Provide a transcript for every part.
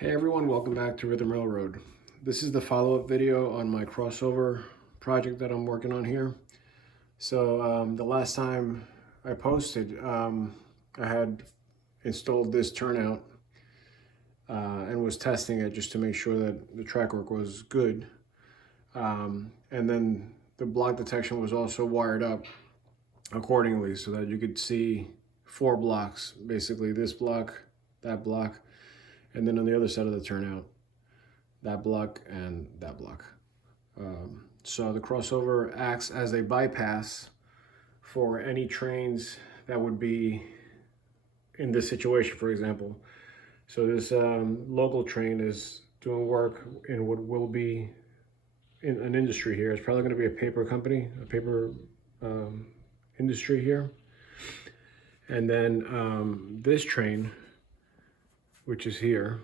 Hey everyone, welcome back to Rhythm Railroad. This is the follow-up video on my crossover project that I'm working on here. So the last time I posted, I had installed this turnout and was testing it just to make sure that the track work was good. And then the block detection was also wired up accordingly so that you could see 4 blocks, basically this block, that block, and then on the other side of the turnout, that block and that block. So the crossover acts as a bypass for any trains that would be in this situation, for example. So this local train is doing work in what will be in an industry here. It's probably going to be a paper company, a paper industry here. And then this train, which is here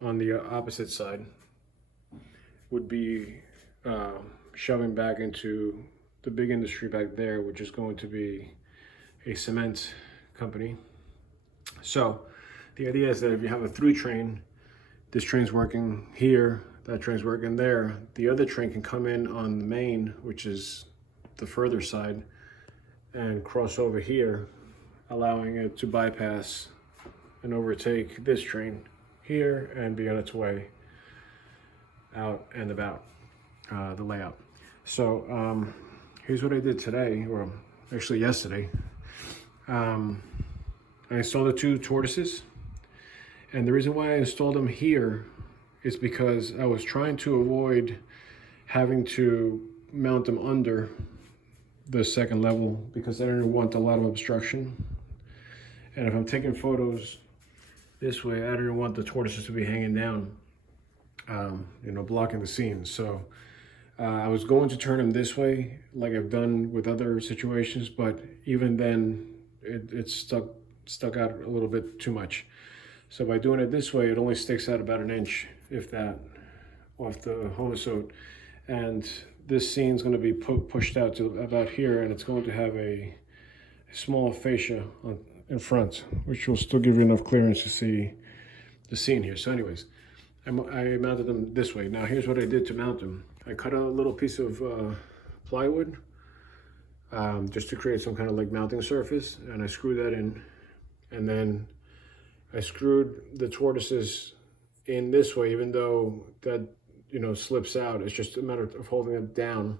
on the opposite side, would be shoving back into the big industry back there, which is going to be a cement company. So the idea is that if you have a through train, this train's working here, that train's working there, the other train can come in on the main, which is the further side, and cross over here, allowing it to bypass and overtake this train here and be on its way out and about the layout. So here's what I did today, or actually yesterday. I installed the 2 tortoises, and the reason why I installed them here is because I was trying to avoid having to mount them under the second level because I didn't want a lot of obstruction. And if I'm taking photos this way, I didn't want the tortoises to be hanging down, blocking the scene. So I was going to turn them this way, like I've done with other situations, but even then, it stuck out a little bit too much. So by doing it this way, it only sticks out about 1 inch, if that, off the homosote. And this scene's going to be pushed out to about here, and it's going to have a small fascia in front, which will still give you enough clearance to see the scene here. So anyways, I mounted them this way. Now here's what I did to mount them. I cut a little piece of plywood just to create some kind of like mounting surface, and I screwed that in, and then I screwed the tortoises in this way, even though that slips out. It's just a matter of holding it down.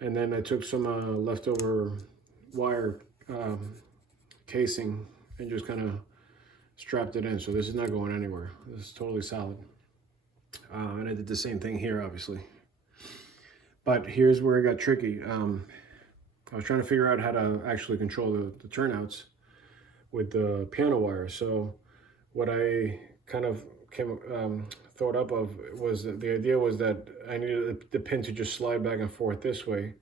And then I took some leftover wire casing and just kind of strapped it in. So this is not going anywhere. This is totally solid. And I did the same thing here, obviously. But here's where it got tricky. I was trying to figure out how to actually control the turnouts with the piano wire. So what I kind of thought up of was that the idea was that I needed the pin to just slide back and forth this way,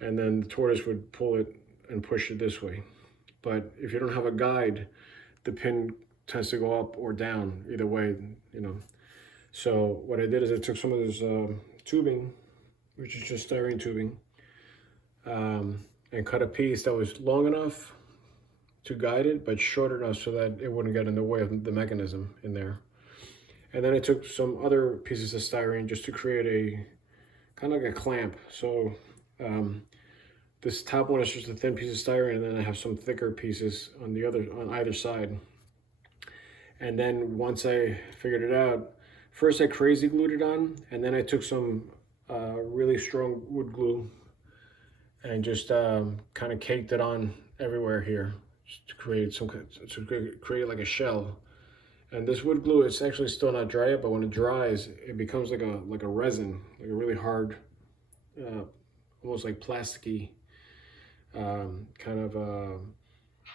and then the tortoise would pull it and push it this way. But if you don't have a guide, the pin tends to go up or down either way, So what I did is I took some of this tubing, which is just styrene tubing, and cut a piece that was long enough to guide it, but short enough so that it wouldn't get in the way of the mechanism in there. And then I took some other pieces of styrene just to create a kind of like a clamp. So this top one is just a thin piece of styrene, and then I have some thicker pieces on either side. And then once I figured it out, first I crazy glued it on, and then I took some really strong wood glue and just kind of caked it on everywhere here to create like a shell. And this wood glue, it's actually still not dry yet, but when it dries, it becomes like a resin, like a really hard, almost like plasticky kind of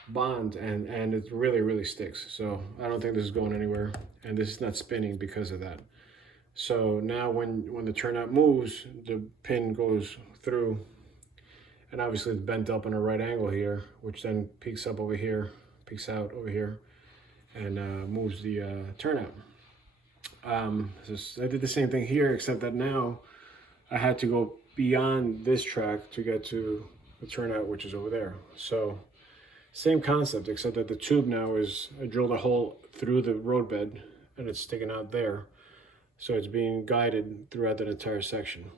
bond, and it really sticks. So I don't think this is going anywhere, and this is not spinning because of that. So now when the turnout moves, the pin goes through, and obviously it's bent up in a right angle here, which then peaks up over here, peaks out over here, and moves the turnout. So I did the same thing here, except that now I had to go beyond this track to get to the turnout, which is over there. So same concept, except that the tube now is, I drilled a hole through the roadbed and it's sticking out there. So it's being guided throughout that entire section.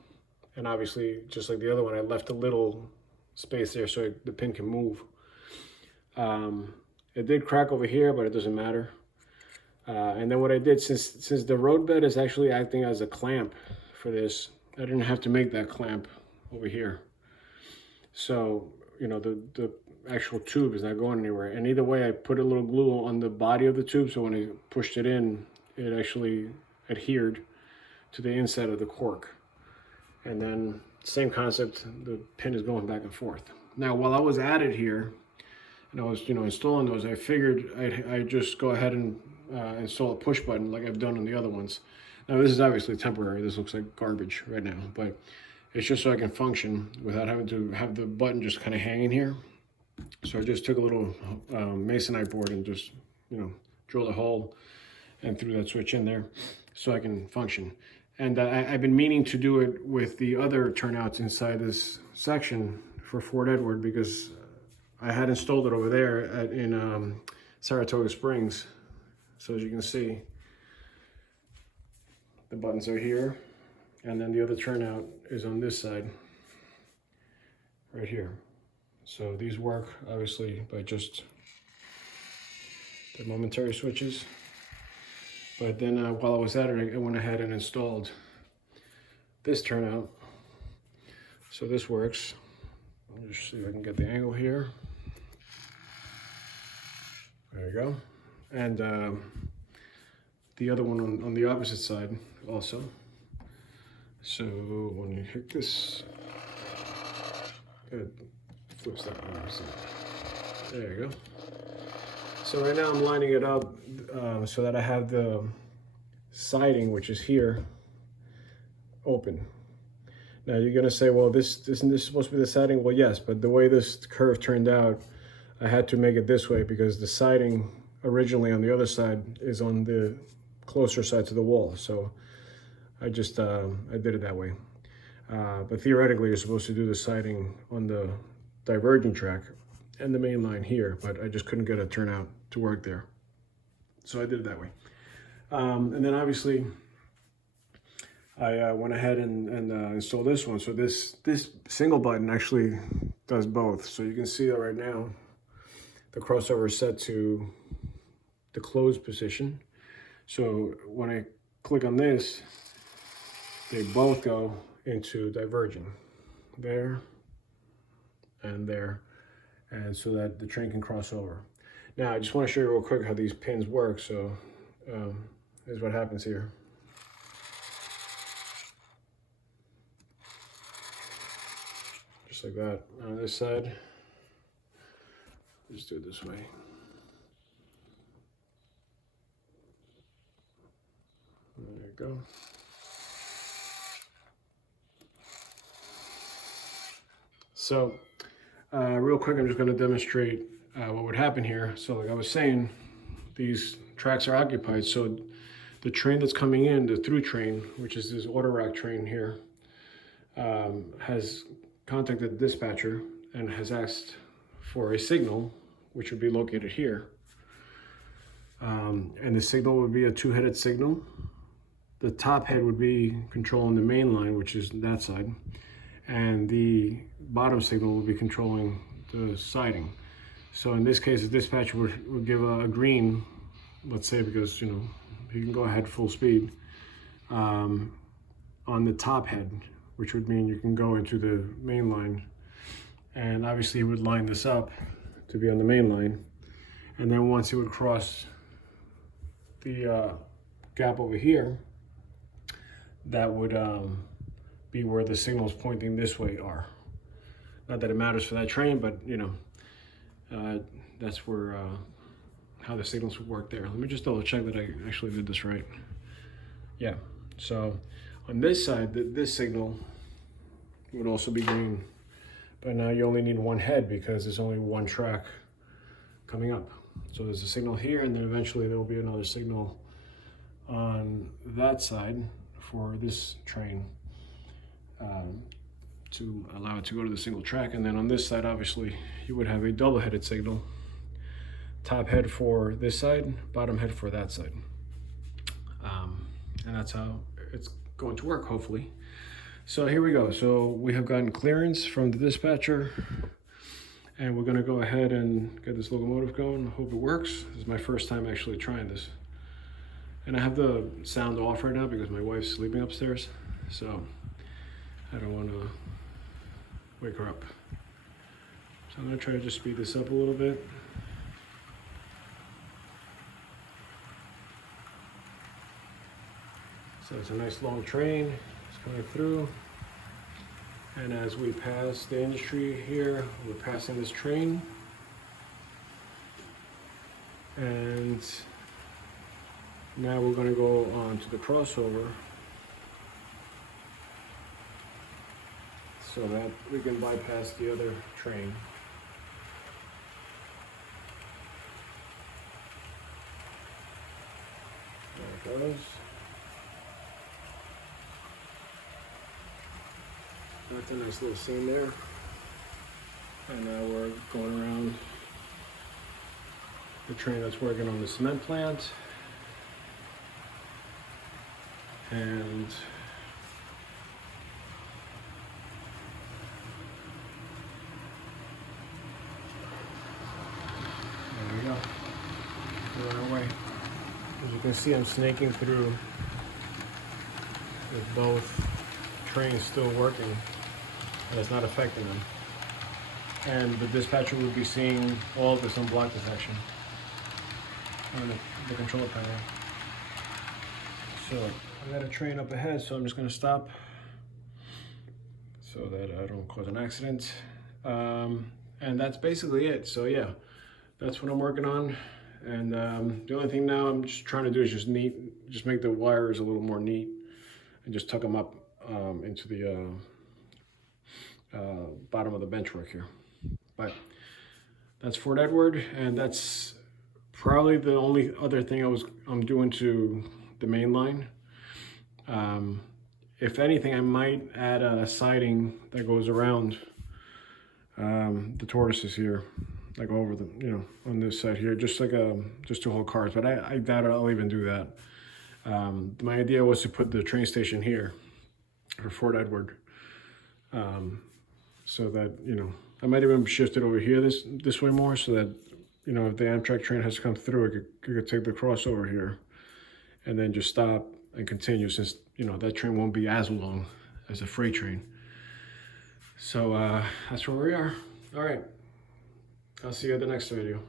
And obviously, just like the other one, I left a little space there so the pin can move. It did crack over here, but it doesn't matter. And then what I did, since the road bed is actually acting as a clamp for this, I didn't have to make that clamp over here. So, you know, the actual tube is not going anywhere. And either way, I put a little glue on the body of the tube, so when I pushed it in, it actually adhered to the inside of the cork. And then same concept, the pin is going back and forth. Now, while I was at it here, and I was, you know, installing those, I figured I'd just go ahead and install a push button like I've done on the other ones. Now, this is obviously temporary. This looks like garbage right now, but it's just so I can function without having to have the button just kind of hanging here. So I just took a little masonite board and just, you know, drilled a hole and threw that switch in there so I can function. And I've been meaning to do it with the other turnouts inside this section for Fort Edward, because I had installed it over there in Saratoga Springs. So as you can see, the buttons are here, and then the other turnout is on this side, right here. So these work obviously by just the momentary switches. But then while I was at it, I went ahead and installed this turnout. So this works. I'll just see if I can get the angle here. There you go. And the other one on the opposite side also. So when you hit this, it flips that one. So there you go. So right now I'm lining it up so that I have the siding, which is here, open. Now you're gonna say, well, isn't this supposed to be the siding? Well, yes, but the way this curve turned out, I had to make it this way because the siding originally on the other side is on the closer side to the wall. So I just, I did it that way. But theoretically, you're supposed to do the siding on the diverging track and the main line here, but I just couldn't get a turnout to work there. So I did it that way. And then obviously, I went ahead and installed this one. So this single button actually does both. So you can see that right now, the crossover is set to the closed position. So when I click on this, they both go into diverging, there and there, and so that the train can cross over. Now I just want to show you real quick how these pins work. So here's what happens here. Just like that. On this side, just do it this way. There you go. So real quick, I'm just going to demonstrate what would happen here. So like I was saying, these tracks are occupied. So the train that's coming in, the through train, which is this auto rack train here, has contacted the dispatcher and has asked for a signal, which would be located here. And the signal would be a two-headed signal. The top head would be controlling the main line, which is that side, and the bottom signal would be controlling the siding. So in this case, the dispatcher would give a green, let's say, because, you know, you can go ahead full speed, on the top head, which would mean you can go into the main line. And obviously he would line this up to be on the main line. And then once he would cross the gap over here, that would be where the signals pointing this way are. Not that it matters for that train, but you know, that's where how the signals would work there. Let me just double check that I actually did this right. Yeah, so on this side, this signal would also be green, but now you only need one head because there's only one track coming up. So there's a signal here, and then eventually there will be another signal on that side for this train to allow it to go to the single track. And then on this side, obviously, you would have a double-headed signal. Top head for this side, bottom head for that side. and that's how it's going to work, hopefully. So here we go. So we have gotten clearance from the dispatcher, and we're gonna go ahead and get this locomotive going. Hope it works. This is my first time actually trying this. And I have the sound off right now because my wife's sleeping upstairs. So I don't wanna wake her up. So I'm gonna try to just speed this up a little bit. So it's a nice long train. It's coming through. And as we pass the industry here, we're passing this train. And now we're going to go on to the crossover so that we can bypass the other train. There it goes. That's a nice little scene there. And now we're going around the train that's working on the cement plant. And there we go. We're on our way. As you can see, I'm snaking through with both trains still working, and it's not affecting them. And the dispatcher will be seeing all of this on block detection on the control panel. So I got a train up ahead, so I'm just going to stop so that I don't cause an accident. And that's basically it. So yeah, that's what I'm working on. And the only thing now I'm just trying to do is just make the wires a little more neat and just tuck them up into the bottom of the benchwork here. But that's Fort Edward, and that's probably the only other thing I'm doing to the main line. If anything, I might add a siding that goes around the tortoises here, like over the, on this side here, just like just to hold cars. But I doubt I'll even do that. My idea was to put the train station here for Fort Edward, so that I might even shift it over here this way more, so that if the Amtrak train has to come through, it could take the crossover here and then just stop and continue, since that train won't be as long as a freight train. So that's where we are. All right, I'll see you at the next video.